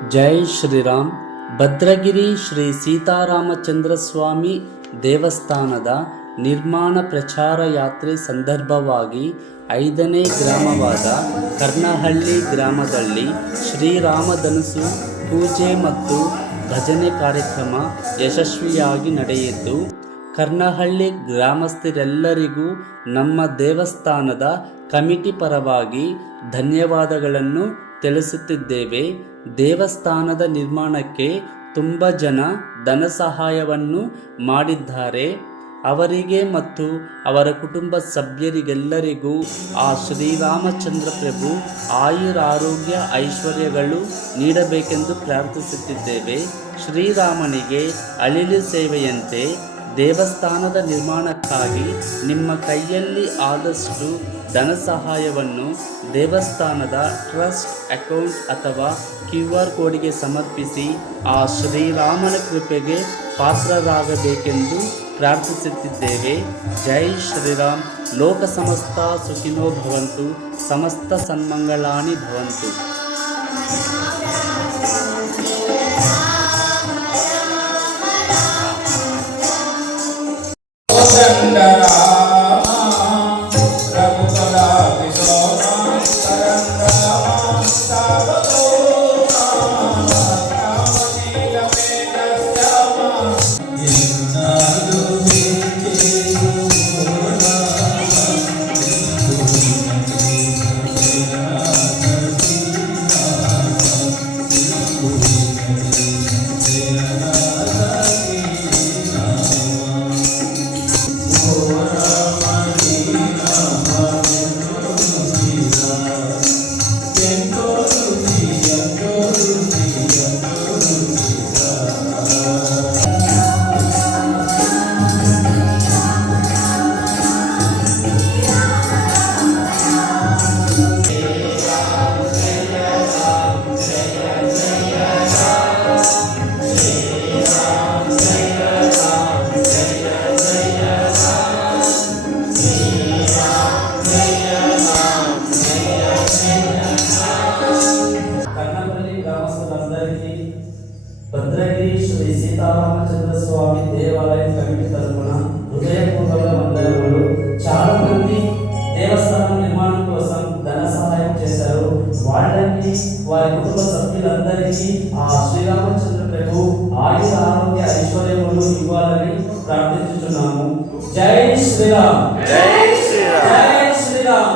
ಜೈ ಶ್ರೀರಾಮ್. ಭದ್ರಗಿರಿ ಶ್ರೀ ಸೀತಾರಾಮಚಂದ್ರ ಸ್ವಾಮಿ ದೇವಸ್ಥಾನದ ನಿರ್ಮಾಣ ಪ್ರಚಾರ ಯಾತ್ರೆ ಸಂದರ್ಭವಾಗಿ 5ನೇ ಗ್ರಾಮವಾದ ಕರ್ನಹಳ್ಳಿ ಗ್ರಾಮದಲ್ಲಿ ಶ್ರೀರಾಮಧನುಸು ಪೂಜೆ ಮತ್ತು ಭಜನೆ ಕಾರ್ಯಕ್ರಮ ಯಶಸ್ವಿಯಾಗಿ ನಡೆಯಿತು. ಕರ್ನಹಳ್ಳಿ ಗ್ರಾಮಸ್ಥರೆಲ್ಲರಿಗೂ ನಮ್ಮ ದೇವಸ್ಥಾನದ ಕಮಿಟಿ ಪರವಾಗಿ ಧನ್ಯವಾದಗಳನ್ನು ತಿಳಿಸುತ್ತಿದ್ದೇವೆ. ದೇವಸ್ಥಾನದ ನಿರ್ಮಾಣಕ್ಕೆ ತುಂಬ ಜನ ಧನ ಸಹಾಯವನ್ನು ಮಾಡಿದ್ದಾರೆ. ಅವರಿಗೆ ಮತ್ತು ಅವರ ಕುಟುಂಬ ಸಭ್ಯರಿಗೆಲ್ಲರಿಗೂ ಆ ಶ್ರೀರಾಮಚಂದ್ರ ಪ್ರಭು ಆಯುರಾರೋಗ್ಯ ಐಶ್ವರ್ಯಗಳು ನೀಡಬೇಕೆಂದು ಪ್ರಾರ್ಥಿಸುತ್ತಿದ್ದೇವೆ. ಶ್ರೀರಾಮನಿಗೆ ಅಳಿಲು ಸೇವೆಯಂತೆ ದೇವಸ್ಥಾನದ ನಿರ್ಮಾಣಕ್ಕಾಗಿ ನಿಮ್ಮ ಕೈಯಲ್ಲಿ ಆದಷ್ಟು ಧನ ಸಹಾಯವನ್ನು ದೇವಸ್ಥಾನದ ಟ್ರಸ್ಟ್ ಅಕೌಂಟ್ ಅಥವಾ QR ಕೋಡ್ಗೆ ಸಮರ್ಪಿಸಿ ಆ ಶ್ರೀರಾಮನ ಕೃಪೆಗೆ ಪಾತ್ರರಾಗಬೇಕೆಂದು ಪ್ರಾರ್ಥಿಸುತ್ತಿದ್ದೇವೆ. ಜೈ ಶ್ರೀರಾಮ್. ಲೋಕ ಸಮಸ್ತ ಸುಖಿನೋ ಭವಂತು. ಸಮಸ್ತ ಸನ್ಮಂಗಳಾನಿ ಭವಂತು. భద్రగిరి శ్రీ సీతారామచంద్ర స్వామి దేవాలయం కమిటీ తరఫున హృదయపూర్వక వందనములు. చాలా మంది దేవస్థానం నిర్మాణం కోసం ధన సహాయం చేశారు. వాళ్ళకి వారి కుటుంబ సభ్యులందరికీ ఆ శ్రీరామచంద్ర ప్రభు ఆయుర ఆరోగ్య ఐశ్వర్యములు ఇవ్వాలని ప్రార్థించుతున్నాము. జై శ్రీరామ్. జై శ్రీరామ్. జై శ్రీరామ్.